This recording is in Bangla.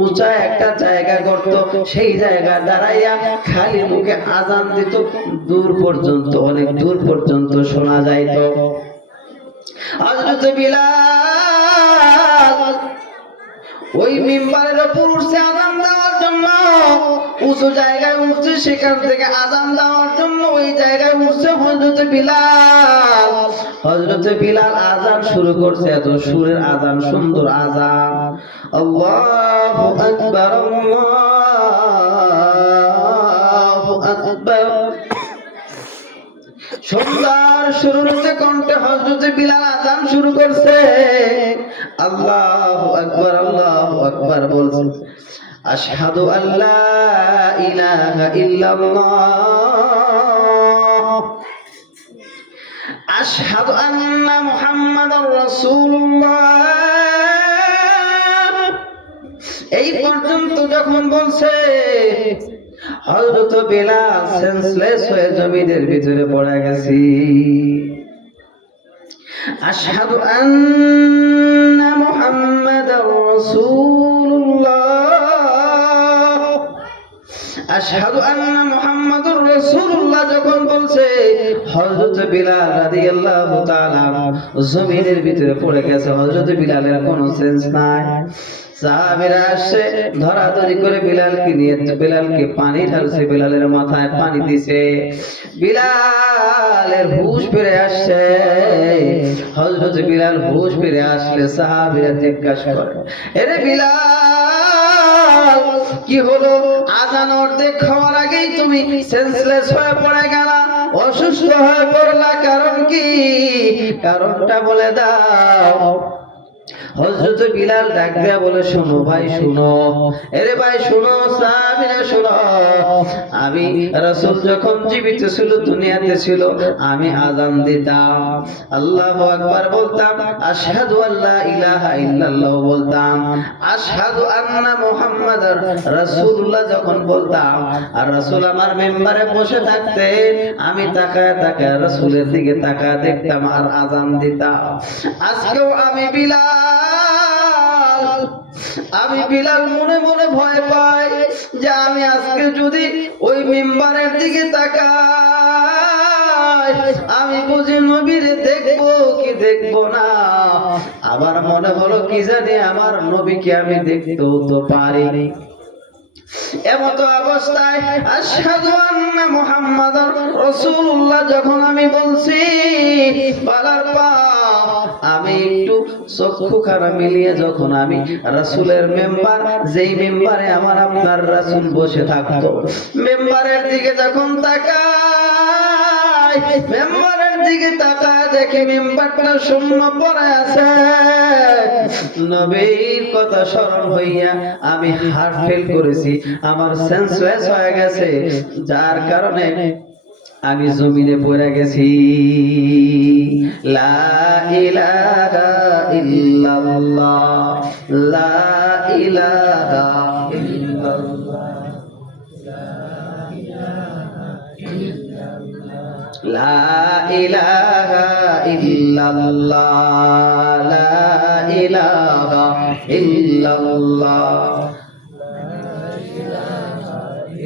উঁচা একটা জায়গা করত, সেই জায়গা দাঁড়াইয়া খালি মুখে আজান দিত, দূর পর্যন্ত, অনেক দূর পর্যন্ত শোনা যাইত। হযরত বিলাল ওই মিম্বারের উপর উঠছে আযান দেওয়ার জন্য, উঁচু জায়গায় উঠছে, সেখান থেকে আযান দেওয়ার জন্য ওই জায়গায় উঠছে হযরত বিলাল। হযরত বিলাল আযান শুরু করছে, এত সুরের আযান, সুন্দর আযান। আল্লাহু আকবার, আল্লাহু আকবার। সুন্দর সুরের কণ্ঠে হযরত বিলাল আযান শুরু করছে। আল্লাহু আকবার, আল্লাহু আকবার বলছে। আশহাদু আল্লা ইলাহা ইল্লাল্লাহ, আশহাদু আন্না মুহাম্মাদুর রাসূলুল্লাহ। এই পর্যন্ত যখন বলছে, হযরত বিলাল সেন্সলেস হয়ে জমিনের ভিতরে পড়ে গেছে। আশহাদু আন্না মুহাম্মাদুর রাসূলুল্লাহ, আশহাদু আন্না মুহাম্মাদুর রাসূলুল্লাহ যখন বলছে, হযরত বিলাল রাদিয়াল্লাহু তাআলা জমিনের ভিতরে পড়ে গেছে। হযরত বিলালের কোনো সেন্স নাই। সাহাবীরা আসে ধরাধরি করে বিলালকে নিয়ে, বিলালকে পানি ঢালছে, বিলালের মাথায় পানি দিছে, বিলালের হুঁশ ফিরে আসছে। হযরত বিলাল হুঁশ ফিরে আসলে সাহাবীরা জিজ্ঞাসা করে, এরে বিলাল কি হলো? আযান অর্ধেক হওয়ার আগেই তুমি সেন্সলেস হয়ে পড়ে গেলা, অসুস্থ হয়ে পড়লা, কারণ কি? কারণটা বলে দাও। হযরত বিলাল ডাক দিয়া বলে, শোনো ভাই শোনো, এরে ভাই শোনো, সাহাবীরা শোনো, আমি রাসূল যখন জীবিত ছিল, দুনিয়াতে ছিল, আমি আযান দিতাম, আল্লাহু আকবার বলতাম, আশহাদু আল্লা ইলাহা ইল্লাল্লাহ বলতাম, আশহাদু আন্না মুহাম্মাদার রাসূলুল্লাহ যখন বলতাম, আর রাসূল আমার মিম্বারে বসে থাকতেন, আমি তাকায় তাকায় রাসূলের দিকে তাকায় দেখতাম আর আযান দিতাম। আজকেও আমি বিলাল মনে মনে ভয় পাই যে আমি আজকে যদি ওই মিম্বারের দিকে তাকাই, আমি বুঝি নবীরে দেখবো কি দেখবো না। আবার মনে হলো কি জানি আমার নবীকে আমি দেখতেও তো পারি। এমত অবস্থায় আশহাদু আন্না মুহাম্মাদুর রাসূলুল্লাহ যখন আমি বলছি, বলার পর আমি একটু চক্ষুখানা মিলিয়ে যখন আমি রাসূলের মেম্বার, যেই মেম্বারে আমার আপনার রাসূল বসে থাকতো, মেম্বারের দিকে যখন তাকাই, মেম্বারের দিকে তাকায় দেখি মেম্বারটা শূন্য পড়ে আছে। নবীর কথা স্মরণ হইয়া আমি হার্ট ফেল করেছি, আমার সেন্সলেস হয়ে গেছে, যার কারণে আমি জমিনে পড়ে গেছি। লা ইলাহা ইল্লাল্লাহ, লা ইলাহা ইল্লাল্লাহ, লা ইলাহা ইল্লাল্লাহ, লা ইলাহা ইল্লাল্লাহ।